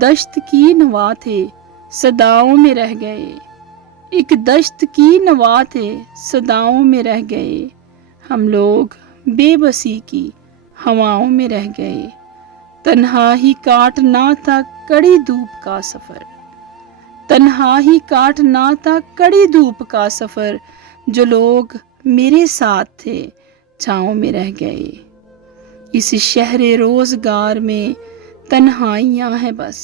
دشت کی نوا تھے صداؤں میں رہ گئے، ایک دشت کی نوا تھے صداؤں میں رہ گئے، ہم لوگ بے بسی کی ہواؤں میں رہ گئے، تنہا ہی کاٹنا تھا کڑی دھوپ کا سفر، تنہا ہی کاٹنا تھا کڑی دھوپ کا سفر، جو لوگ میرے ساتھ تھے چھاؤں میں رہ گئے، اس شہر روزگار میں تنہائیاں ہیں بس،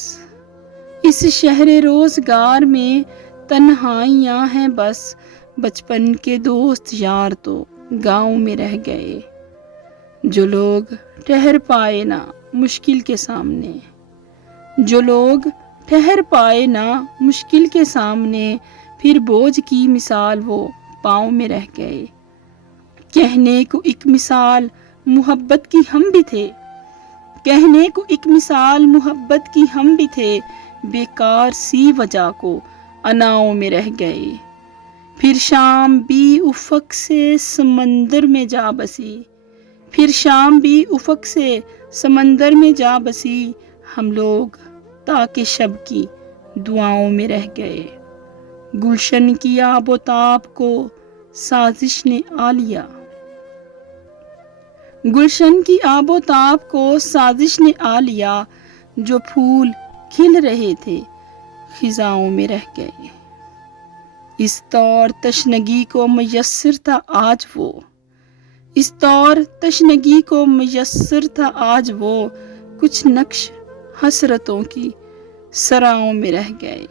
اس شہر روزگار میں تنہائیاں ہیں بس، بچپن کے دوست یار تو گاؤں میں رہ گئے، جو لوگ ٹھہر پائے نہ مشکل کے سامنے، جو لوگ ٹھہر پائے نہ مشکل کے سامنے، پھر بوجھ کی مثال وہ پاؤں میں رہ گئے، کہنے کو ایک مثال محبت کی ہم بھی تھے، کہنے کو ایک مثال محبت کی ہم بھی تھے، بیکار سی وجہ کو اناؤں میں رہ گئے، پھر شام بھی افق سے سمندر میں جا بسی، پھر شام بھی افق سے سمندر میں جا بسی، ہم لوگ تاکہ شب کی دعاؤں میں رہ گئے، گلشن کی آب و تاب کو سازش نے آ لیا، گلشن کی آب و تاب کو سازش نے آ لیا، جو پھول کھل رہے تھے خزاؤں میں رہ گئے، اس طور تشنگی کو میسر تھا آج وہ، اس طور تشنگی کو میسر تھا آج وہ، کچھ نقش حسرتوں کی سراؤں میں رہ گئے۔